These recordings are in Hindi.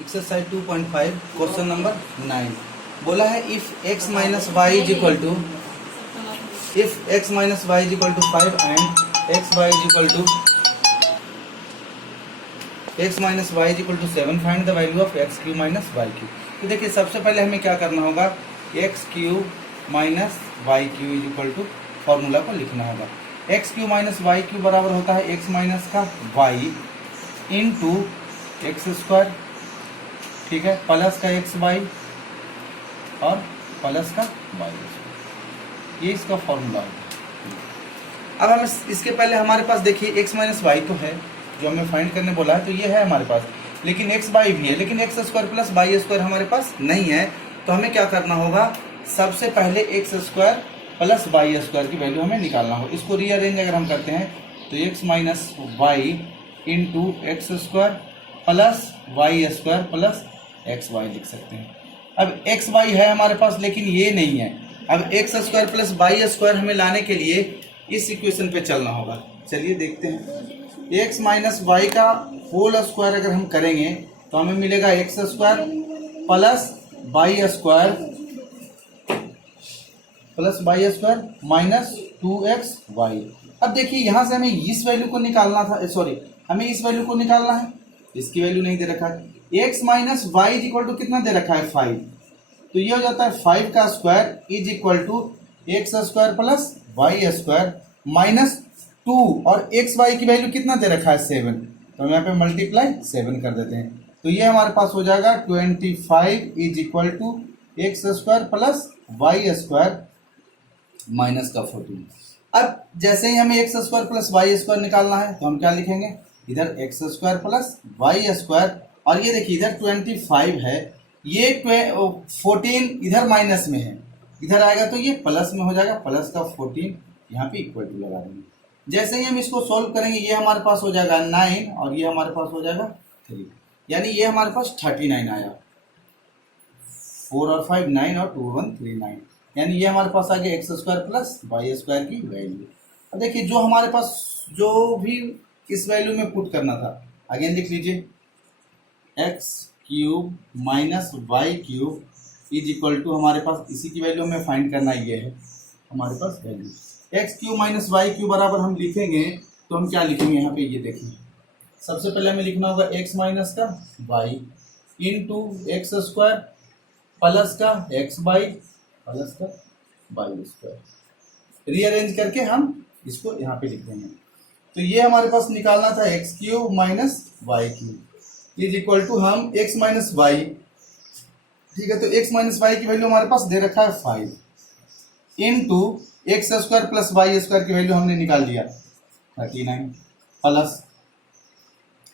एक्सरसाइज 2.5 क्वेश्चन नंबर 9 बोला है if x minus y is equal to 5 and x minus y is equal to 7 find the value of x cube minus y cube. तो देखिए सबसे पहले हमें क्या करना होगा, x cube minus y cube is equal to formula को लिखना होगा। X cube minus y cube बराबर होता है एक्स माइनस का वाई इंटू एक्स स्क्वायर, ठीक है, प्लस का एक्स वाई और प्लस का वाई, ये इसका फॉर्मूला है। अब हम इसके पहले हमारे पास देखिए एक्स माइनस वाई तो है जो हमें फाइंड करने बोला है, तो ये है हमारे पास, लेकिन एक्स वाई भी है, लेकिन x square plus y square हमारे पास नहीं है। तो हमें क्या करना होगा, सबसे पहले x square plus y square की वैल्यू हमें निकालना होगा। इसको रीअरेंज अगर हम करते हैं तो x minus y into x square plus y square plus x y लिख सकते हैं। अब एक्स वाई है हमारे पास लेकिन ये नहीं है। अब x square plus y square हमें लाने के लिए इस इक्वेशन पे चलना होगा। चलिए देखते हैं, एक्स माइनस वाई का होल स्क्वायर अगर हम करेंगे तो हमें मिलेगा x square plus y square minus 2xy। अब देखिए यहाँ से हमें इस वैल्यू को निकालना था, सॉरी हमें इस वैल्यू को निकालना है, इसकी वैल्यू नहीं दे रखा है। x minus y is equal to कितना दे रखा है 5, तो ये हो जाता है 5 का square is equal to x square plus y square minus 2 और एक्स वाई की वैल्यू कितना दे रखा है 7, तो हम यहाँ पे मल्टीप्लाई 7 कर देते हैं। तो ये हमारे पास हो जाएगा 25 is equal to x square plus y square minus का 14। अब जैसे ही हमें x square plus y square निकालना है तो हम क्या लिखेंगे, इधर x square plus y square और ये देखिए इधर 25 है, ये 14 इधर माइनस में है, इधर आएगा तो ये प्लस में हो जाएगा, प्लस का 14 यहाँ पे इक्वल टू लगा देंगे। जैसे ही हम इसको सॉल्व करेंगे ये हमारे पास हो जाएगा 9 और ये हमारे पास हो जाएगा 3, यानी ये हमारे पास 39 आया। 4 और 5 9 और 2 1 3 9, यानी ये हमारे पास आ गया x square plus y square की वैल्यू। अब देखिए जो हमारे पास जो भी इस वैल्यू में पुट करना था, अगेन लिख लीजिए, x cube minus y cube is equal to हमारे पास इसी की वैल्यू हमें फाइंड करना, ये है हमारे पास value. X cube minus y cube बराबर हम लिखेंगे तो हम क्या लिखेंगे यहाँ पे, ये देखिए सबसे पहले हमें लिखना होगा एक्स माइनस का y into x square plus का एक्स वाई प्लस का वाई स्क्वायर। रीअरेंज करके हम इसको यहाँ पे लिख देंगे। तो ये हमारे पास निकालना था x cube minus y cube is equal to हम एक्स माइनस वाई, ठीक है, तो एक्स माइनस वाई की वैल्यू हमारे पास दे रखा है 5 into x square plus y square की वैल्यू हमने निकाल दिया 39 प्लस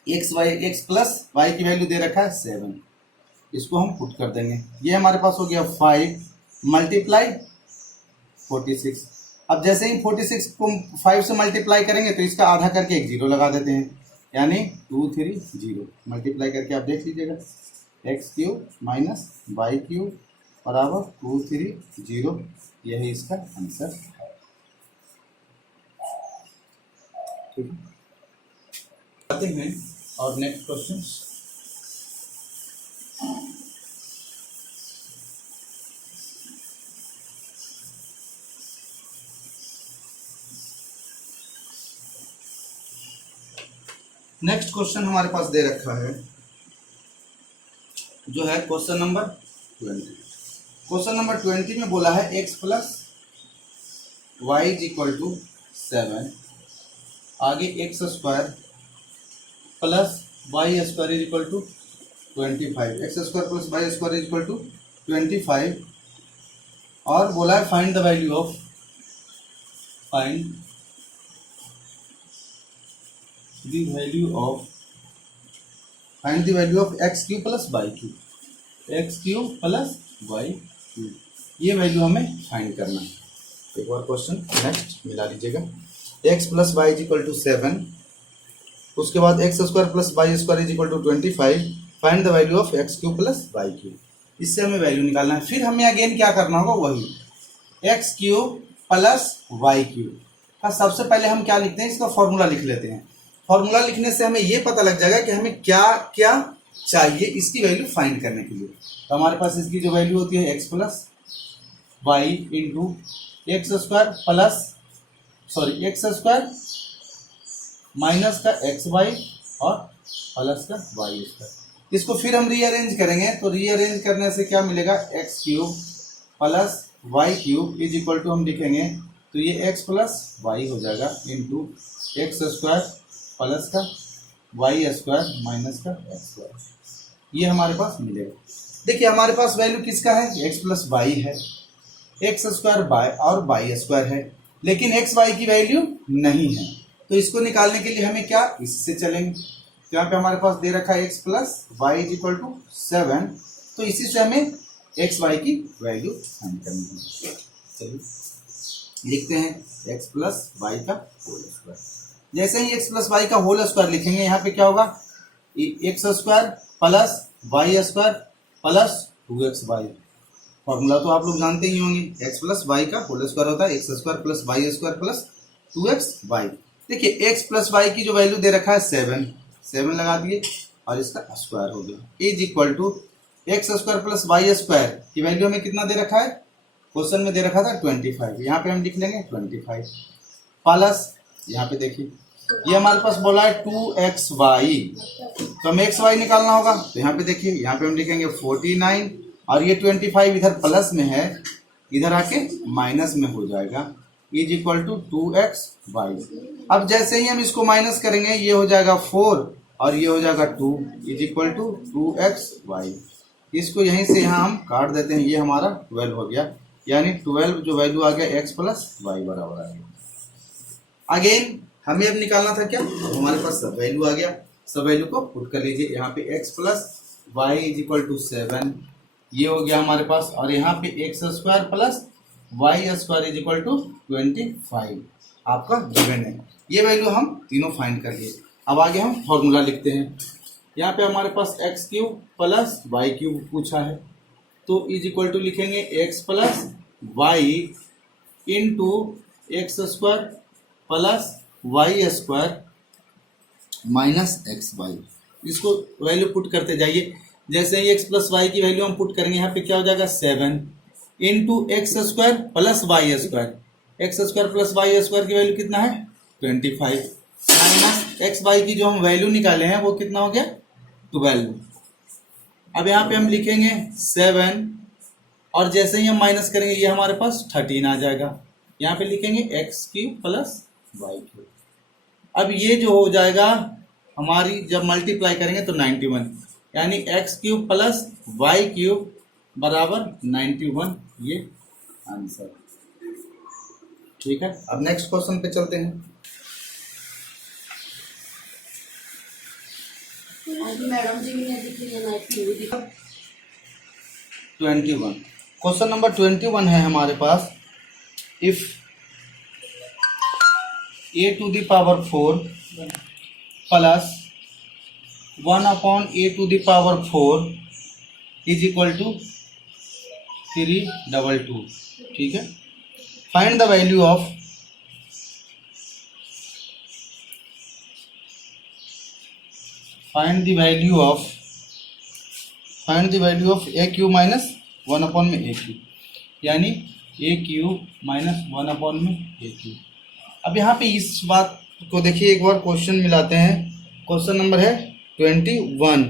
एक्स प्लस वाई की वैल्यू दे रखा है 7, इसको हम पुट कर देंगे। ये हमारे पास हो गया 5 मल्टीप्लाई 46। अब जैसे ही 46 को 5 से मल्टीप्लाई करेंगे तो इसका आधा करके एक जीरो लगा देते हैं, यानी 2 3 0 मल्टीप्लाई करके आप देख लीजिएगा, x cube minus y cube बराबर 2 3 0, यही इसका आंसर है। ठीक है, आते हैं और नेक्स्ट क्वेश्चन। नेक्स्ट क्वेश्चन हमारे पास दे रखा है जो है क्वेश्चन नंबर 20। क्वेश्चन नंबर 20 में बोला है x plus y is equal to 7, आगे x square plus y square is equal to 25, x square plus y square is equal to 25 और बोला है find the value of find the value of x cube plus y cube, x cube plus y cube, ये वैल्यू हमें फाइंड करना है। एक और क्वेश्चन नेक्स्ट मिला लीजिएगा, x plus y is equal to 7, उसके बाद x square plus y square is equal to 25, find the value of x cube plus y cube, इससे हमें वैल्यू निकालना है। फिर हमें अगेन क्या करना होगा, वही x cube plus y cube का सबसे पहले हम क्या लिखते हैं, इसका फॉर्मूला लिख लेते हैं। फॉर्मूला लिखने से हमें ये पता लग जाएगा कि हमें क्या क्या चाहिए इसकी वैल्यू फाइंड करने के लिए। तो हमारे पास इसकी जो वैल्यू होती है x plus y into x square plus x square minus का एक्स वाई और प्लस का वाई स्क्वायर। इसको फिर हम रीअरेंज करेंगे, तो रीअरेंज करने से क्या मिलेगा, x cube plus y cube is equal to हम लिखेंगे तो ये एक्स प्लस वाई हो जाएगा इंटू एक्स स्क्वायर प्लस का वाई स्क्वायर माइनस का एक्स स्क्वायर, ये हमारे पास मिलेगा। देखिए हमारे पास वैल्यू किसका है, एक्स प्लस वाई है, एक्स स्क्वायर बाय और वाई स्क्वायर है, लेकिन एक्स वाई की वैल्यू नहीं है। तो इसको निकालने के लिए हमें क्या, इससे चलेंगे। तो यहाँ पे हमारे पास दे रखा है x plus y is equal to 7, तो इसी से हमें एक्स वाई की वैल्यू फाइंड करनी है। चलिए लिखते हैं एक्स प्लस वाई का होल स्क्वायर। जैसे ही एक्स प्लस वाई का होल स्क्वायर लिखेंगे यहाँ पे क्या होगा, x square plus y square plus 2x y. Formula तो आप लोग जानते ही होंगे, एक्स प्लस वाई का होल स्क्वायर होता है x square plus y square plus 2x y. देखिए एक्स प्लस वाई की जो वैल्यू दे रखा है 7 लगा दिए और इसका स्क्वायर हो गया is equal to x square plus y square की वैल्यू हमें कितना दे रखा है, क्वेश्चन में दे रखा था 25, यहाँ पे हम लिख लेंगे 25 प्लस यहाँ पे देखिए ये हमारे पास बोला है 2xy, तो हमें xy निकालना होगा। तो यहाँ पे देखिए यहाँ पे हम लिखेंगे 49 और ये 25 इधर प्लस में है, इधर आके माइनस में हो जाएगा इज इक्वल टू 2xy। अब जैसे ही हम इसको माइनस करेंगे ये हो जाएगा 4 और ये हो जाएगा 2 इज इक्वल टू 2xy। इसको यहीं से यहाँ हम काट देते हैं, ये हमारा 12 हो गया, यानी 12 जो वैल्यू आ गया x प्लस वाई बराबर आ गया। अगेन हमें अब निकालना था क्या, हमारे पास सब वैल्यू आ गया, सब वैल्यू को पुट कर लीजिए। यहाँ पे x plus y is equal to 7 ये हो गया हमारे पास, और यहाँ पे x square plus y square is equal to 25 आपका गिवन है। ये वैल्यू हम तीनों फाइंड कर लिए। अब आगे हम फॉर्मूला लिखते हैं। यहाँ पे हमारे पास x cube plus y cube पूछा है, तो इज इक्वल टू लिखेंगे x plus y into x square plus y square minus x y. इसको वैल्यू पुट करते जाइए। जैसे ही एक्स प्लस वाई की वैल्यू हम पुट करेंगे यहाँ पे क्या हो जाएगा 7 into x square plus y square. X square plus y square की वैल्यू कितना है 25 माइनस एक्स वाई की जो हम वैल्यू निकाले हैं वो कितना हो गया 12। अब यहाँ पे हम लिखेंगे 7 और जैसे ही हम माइनस करेंगे ये हमारे पास 13 आ जाएगा। यहाँ पे लिखेंगे x cube plus y cube. अब ये जो हो जाएगा हमारी जब मल्टीप्लाई करेंगे तो 91, यानी x cube plus y cube बराबर 91, ये आंसर। ठीक है, अब नेक्स्ट क्वेश्चन पे चलते हैं। मैडम जी ने दिख रही है 21, क्वेश्चन नंबर 21 है हमारे पास। If a to the power 4 plus 1 upon a to the power 4 is equal to 322। ठीक है, find the value of a cube minus 1 upon में a क्यूब, यानी a क्यूब माइनस 1 अपॉन में a क्यूब। अब यहाँ पे इस बात को देखिए, एक बार क्वेश्चन मिलाते हैं। क्वेश्चन नंबर है 21,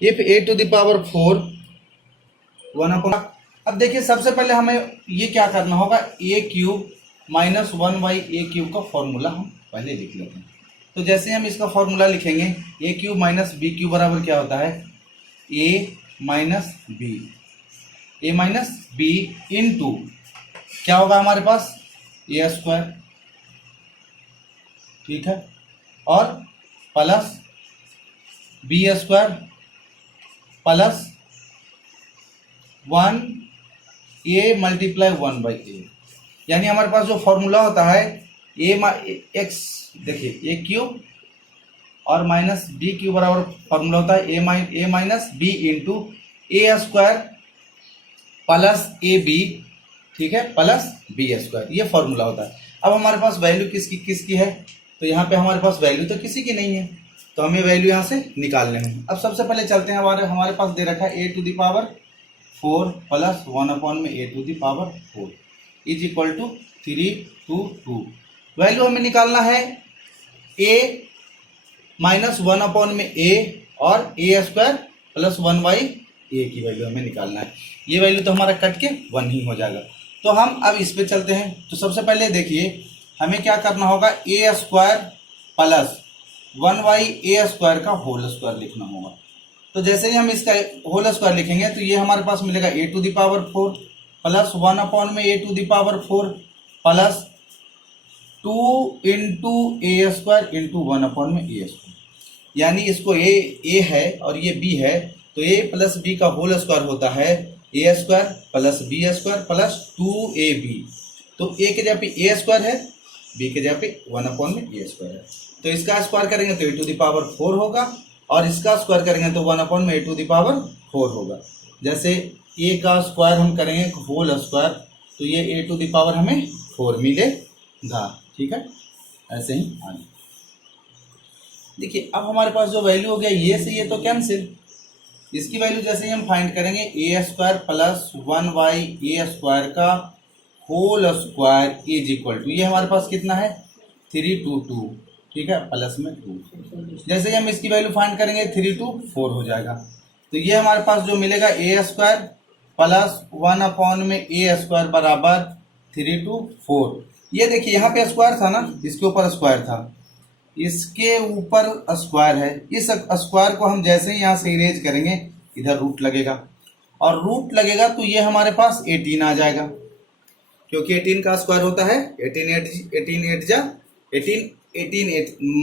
if a to the power 4 1 upon. अब देखिए सबसे पहले हमें ये क्या करना होगा, a cube minus 1 by A cube का फॉर्मूला हम पहले लिख लेते हैं। तो जैसे हम इसका फॉर्मूला लिखेंगे a cube minus b cube बराबर क्या होता है a माइनस बी इंटू क्या होगा हमारे पास a स्क्वायर। ठीक है, और plus b square plus 1 a multiply 1 by a, यानी हमारे पास जो फॉर्मूला होता है एक्स, देखिए ए क्यूब और माइनस बी क्यूब बराबर फॉर्मूला होता है a minus b into a square plus a b, ठीक है, प्लस बी स्क्वायर, ये फॉर्मूला होता है। अब हमारे पास वैल्यू किसकी है, तो यहाँ पे हमारे पास वैल्यू तो किसी की नहीं है, तो हमें वैल्यू यहाँ से निकालने हैं। अब सबसे पहले चलते हैं, हमारे पास दे रखा है a⁴ plus 1/a⁴ is equal to 3 2 2। Value हमें निकालना है a माइनस 1/a और a² प्लस 1/a की वैल्यू हमें निकालना है। ये वैल्यू तो हमारा कट के 1 ही हो जाएगा। तो हम अब इस पे चलते हैं। तो सबसे पहले देखिए हमें क्या करना होगा, a² प्लस 1/a² का होल स्क्वायर लिखना होगा। तो जैसे ही हम इसका होल स्क्वायर लिखेंगे तो ये हमारे पास मिलेगा a⁴ plus 1/a⁴ plus 2 into a² into 1/a²। यानी इसको a है और ये b है, तो a प्लस b का होल स्क्वायर होता है a² plus b² plus 2ab। तो a के जगह पे a² है, b के जगह पे 1/a² है। तो इसका स्क्वायर करेंगे तो a⁴ होगा और इसका स्क्वायर करेंगे तो 1/a⁴ होगा। जैसे a का स्क्वायर हम करेंगे होल स्क्वायर तो ये a⁴ हमें 4 मिलेगा। ठीक है, ऐसे ही आगे देखिए। अब हमारे पास जो वैल्यू हो गया ये से ये तो कैंसिल, इसकी वैल्यू जैसे ही हम फाइंड करेंगे a² प्लस 1/a² का whole square is equal to, ये हमारे पास कितना है 3 2 2। ठीक है, प्लस में 2। जैसे ही हम इसकी वैल्यू फाइंड करेंगे 3 2 4 हो जाएगा। तो ये हमारे पास जो मिलेगा a² प्लस 1/a² बराबर 3 2 4। ये देखिए यहाँ पे स्क्वायर था ना, इसके ऊपर स्क्वायर था, इसके ऊपर स्क्वायर है। इस स्क्वायर को हम जैसे ही यहाँ से इरेज करेंगे इधर रूट लगेगा और रूट लगेगा तो ये हमारे पास 18 आ जाएगा, क्योंकि 18 का स्क्वायर होता है 18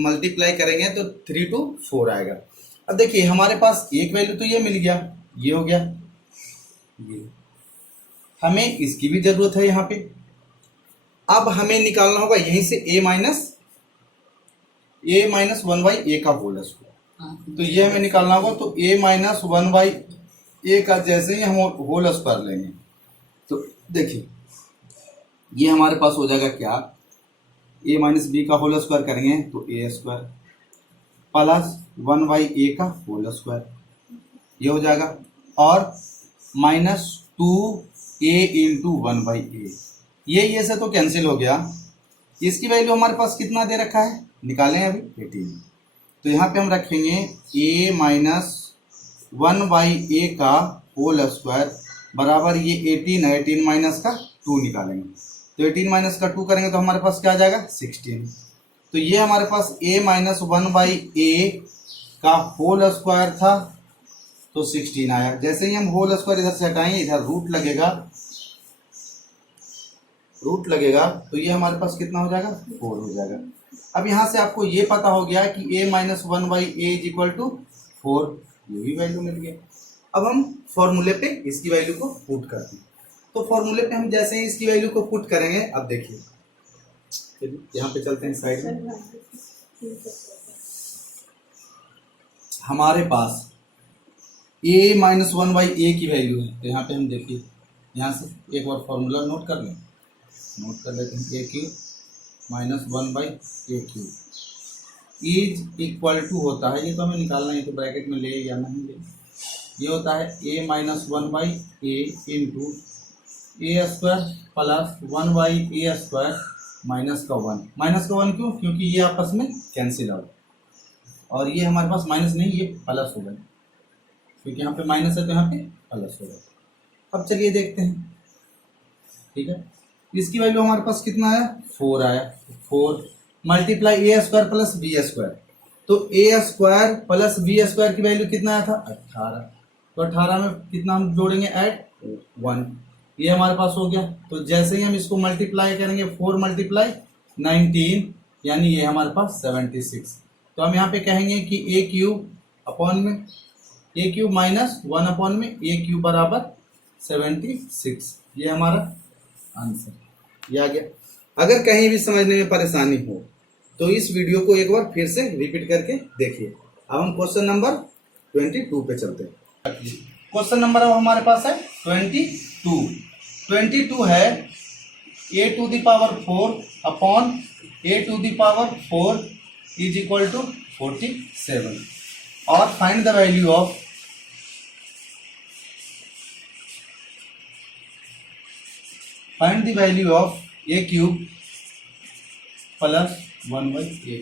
मल्टीप्लाई करेंगे तो 3 2 4 आएगा। अब देखिए हमारे पास एक वैल्यू तो ये मिल गया, ये हो गया, ये हमें इसकी भी जरूरत है यहाँ पे। अब हमें निकालना होगा यहीं से a माइनस 1/a का होल स्क्वायर। तो ये हमें निकालना होगा, तो a माइनस 1/a का जैसे ही हम होल स्क्वायर लेंगे तो देखिए ये हमारे पास हो जाएगा क्या, a माइनस b का होल स्क्वायर करेंगे तो a² प्लस 1/a का होल स्क्वायर, ये हो जाएगा, और माइनस 2a इंटू 1/a। ये से तो कैंसिल हो गया। इसकी वैल्यू हमारे पास कितना दे रखा है, निकालें अभी 18। तो यहाँ पे हम रखेंगे a माइनस 1/a का होल स्क्वायर बराबर ये 18 है, 18 माइनस का 2 निकालेंगे तो 18 माइनस का 2 करेंगे तो हमारे पास क्या आ जाएगा 16। तो ये हमारे पास a माइनस 1/a का होल स्क्वायर था तो 16 आया। जैसे ही हम होल स्क्वायर इधर से हटाएंगे इधर रूट लगेगा तो ये हमारे पास कितना हो जाएगा 4 हो जाएगा। अब यहाँ से आपको ये पता हो गया कि a minus 1/a is equal to 4, ये भी वैल्यू मिल गई। अब हम फॉर्मूले पे इसकी वैल्यू को पुट करते हैं। तो फॉर्मूले पे हम जैसे ही इसकी वैल्यू को पुट करेंगे, अब देखिए यहाँ पे चलते हैं साइड में, हमारे पास a माइनस 1/a की वैल्यू है। तो यहाँ पे हम देखिए यहाँ से एक बार फॉर्मूला नोट कर लेते हैं, a³ minus 1/a³ is equal to होता है, ये तो हमें निकालना है, तो ब्रैकेट में ले या नहीं ले, ये होता है a minus 1/a into a² plus 1/a² minus का 1 क्यों, क्योंकि ये आपस में कैंसिल आउट, और ये हमारे पास माइनस नहीं ये प्लस होगा, क्योंकि यहाँ पे माइनस है तो यहाँ पे प्लस होगा। अब चलिए देखते हैं। ठीक है, इसकी वैल्यू हमारे पास कितना आया 4 आया, 4 मल्टीप्लाई a² प्लस b²। तो a² प्लस b² की वैल्यू कितना आया था 18, तो 18 में कितना हम जोड़ेंगे ऐड 1, ये हमारे पास हो गया। तो जैसे ही हम इसको मल्टीप्लाई करेंगे 4 मल्टीप्लाई 19, यानी ये हमारे पास 76। तो हम यहाँ पे कहेंगे कि a³ माइनस 1 में a³ बराबर 76, ये हमारा आंसर ये आ गया। अगर कहीं भी समझने में परेशानी हो तो इस वीडियो को एक बार फिर से रिपीट करके देखिए। अब हम क्वेश्चन नंबर 22 पे चलते हैं। क्वेश्चन नंबर अब हमारे पास है 22 है a⁴ upon a⁴ is equal to 47 और find the value of a cube plus 1/a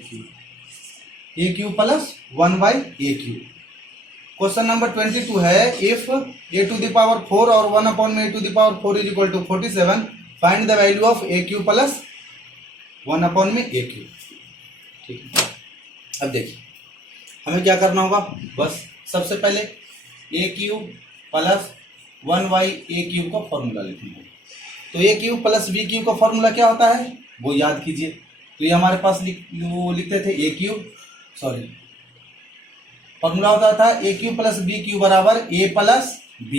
cube plus 1/a cube. Question number 22 है if a to the power 4 और 1 अपॉन में a to the power 4 is equal to 47 find the value of a cube plus 1 upon में a क्यूब। ठीक है, अब देखिए हमें क्या करना होगा, बस सबसे पहले a cube plus 1/a cube का फॉर्मूला लिखना है। तो a cube plus b cube का फॉर्मूला क्या होता है वो याद कीजिए। तो ये हमारे पास लिखते थे a क्यूब, सॉरी फॉर्मूला होता था a cube plus b cube बराबर a प्लस b।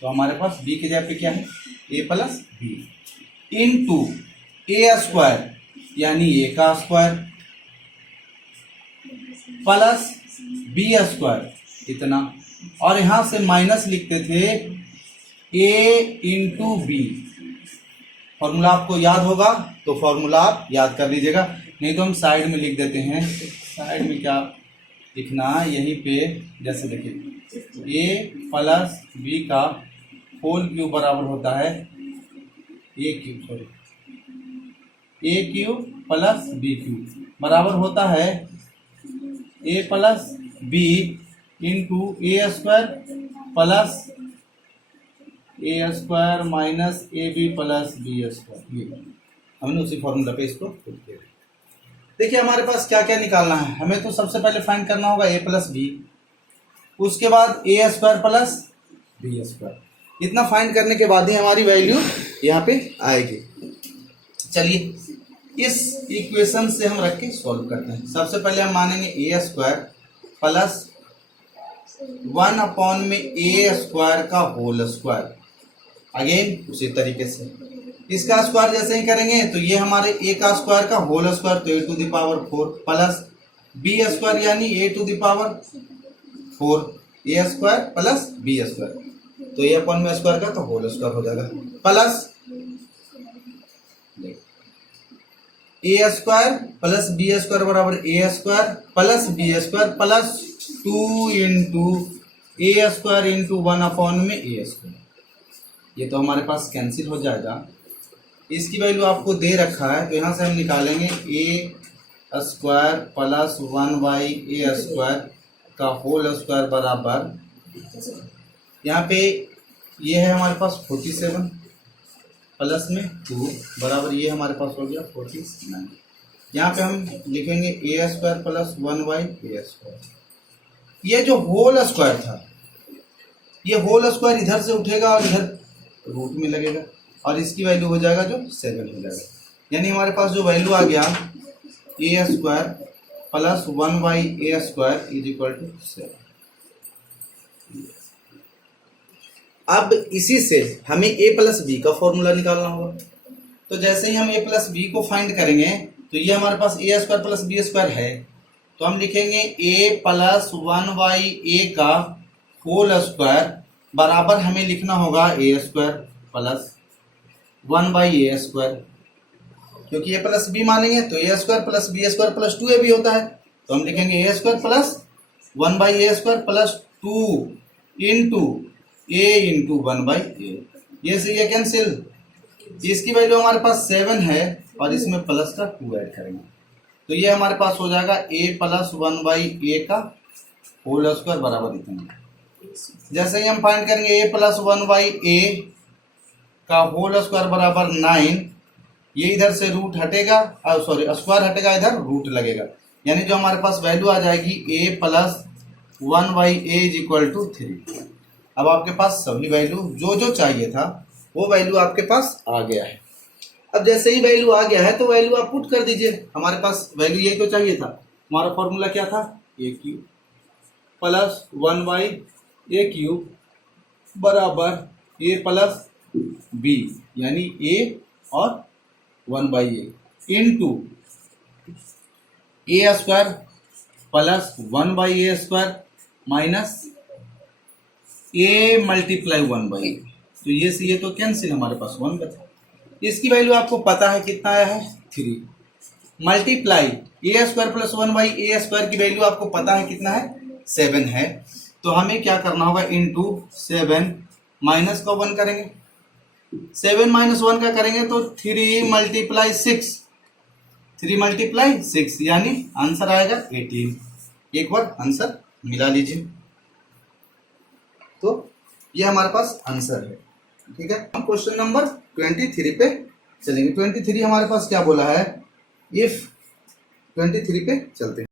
तो हमारे पास b की जगह पे क्या है a plus b into a square यानी a का स्क्वायर प्लस b स्क्वायर इतना, और यहां से माइनस लिखते थे a इंटू बी। फॉर्मूला आपको याद होगा तो फॉर्मूला आप याद कर लीजिएगा, नहीं तो हम साइड में लिख देते हैं। साइड में क्या लिखना, यहीं पे जैसे देखिए a प्लस b का होल क्यूब बराबर होता है a cube plus b cube बराबर होता है a plus b into a square plus a square minus a b plus b square. ये हमने उसी फॉर्मूला पे इसको पुट किया। देखिए हमारे पास क्या क्या निकालना है, हमें तो सबसे पहले फाइंड करना होगा a प्लस बी, उसके बाद a square plus b square. इतना फाइंड करने के बाद ही हमारी वैल्यू यहाँ पे आएगी। चलिए इस इक्वेशन से हम रख के सॉल्व करते हैं। सबसे पहले हम मानेंगे a स्क्वायर प्लस 1 अपॉन में a स्क्वायर का होल स्क्वायर। अगेन उसी तरीके से इसका स्क्वायर जैसे ही करेंगे तो ये हमारे a का स्क्वायर का होल स्क्वायर तो a to the power 4 plus b square यानी a to the power 4 a square plus b square, तो a अपॉन में स्क्वायर का तो होल स्क्वायर हो जाएगा plus a square plus b square बराबर a square plus b square plus 2 into a square into 1 upon में a स्क्वायर। ये तो हमारे पास कैंसिल हो जाएगा। इसकी वैल्यू आपको दे रखा है तो यहाँ से हम निकालेंगे a square plus 1/a square का होल स्क्वायर बराबर, यहाँ पे ये है हमारे पास 47 प्लस में 2 बराबर ये हमारे पास हो गया 49। यहाँ पे हम लिखेंगे a square plus 1/a square. ये जो होल स्क्वायर था ये होल स्क्वायर इधर से उठेगा और इधर रूट में लगेगा और इसकी वैल्यू हो जाएगा जो 7 हो जाएगा। यानी हमारे पास जो वैल्यू आ गया a square plus 1/a square is equal to 7। अब इसी से हमें a प्लस बी का फॉर्मूला निकालना होगा। तो जैसे ही हम a प्लस बी को फाइंड करेंगे तो ये हमारे पास a square plus b square है, तो हम लिखेंगे a प्लस 1/a का होल स्क्वायर बराबर हमें लिखना होगा a square plus 1/a square, क्योंकि a प्लस बी मानेंगे तो a square plus b square plus 2a भी होता है, तो हम लिखेंगे a square plus 1/a square plus 2 into a into 1/a। ये से ये कैंसिल, इसकी वैल्यू हमारे पास 7 है और इसमें प्लस का 2 ऐड करेंगे तो ये हमारे पास हो जाएगा a प्लस 1/a का होल स्क्वायर बराबर इतना। जैसे ही हम फाइंड करेंगे a प्लस 1/a का होल स्क्वायर बराबर 9, ये इधर से रूट हटेगा, सॉरी स्क्वायर हटेगा, इधर रूट लगेगा, यानी जो हमारे पास वैल्यू आ जाएगी a plus 1/a is equal to 3। अब आपके पास सभी वैल्यू जो जो चाहिए था वो वैल्यू आपके पास आ गया है। अब जैसे ही वैल्यू आ गया है तो वैल्यू आप पुट कर दीजिए। हमारे पास वैल्यू यही तो चाहिए था। हमारा फॉर्मूला क्या था, a cube plus 1/a cube बराबर a प्लस b यानी a और 1/a into a square plus 1/a square minus a multiply 1/a। तो ये से ये तो कैंसिल, हमारे पास 1 बचा। इसकी वैल्यू आपको पता है कितना आया है 3 मल्टीप्लाई ए स्क्वायर प्लस 1 ए स्क्वायर की वैल्यू आपको पता है कितना है 7 है। तो हमें क्या करना होगा इंटू 7 माइनस का 1 करेंगे, 7 माइनस 1 का करेंगे तो 3 मल्टीप्लाई 6, 3 मल्टीप्लाई 6 यानी आंसर आएगा 18। एक बार आंसर मिला लीजिए। तो ये हमारे पास आंसर है। ठीक है, हम क्वेश्चन नंबर 23 पे चलेंगे। 23 हमारे पास क्या बोला है, इफ 23 पे चलते हैं।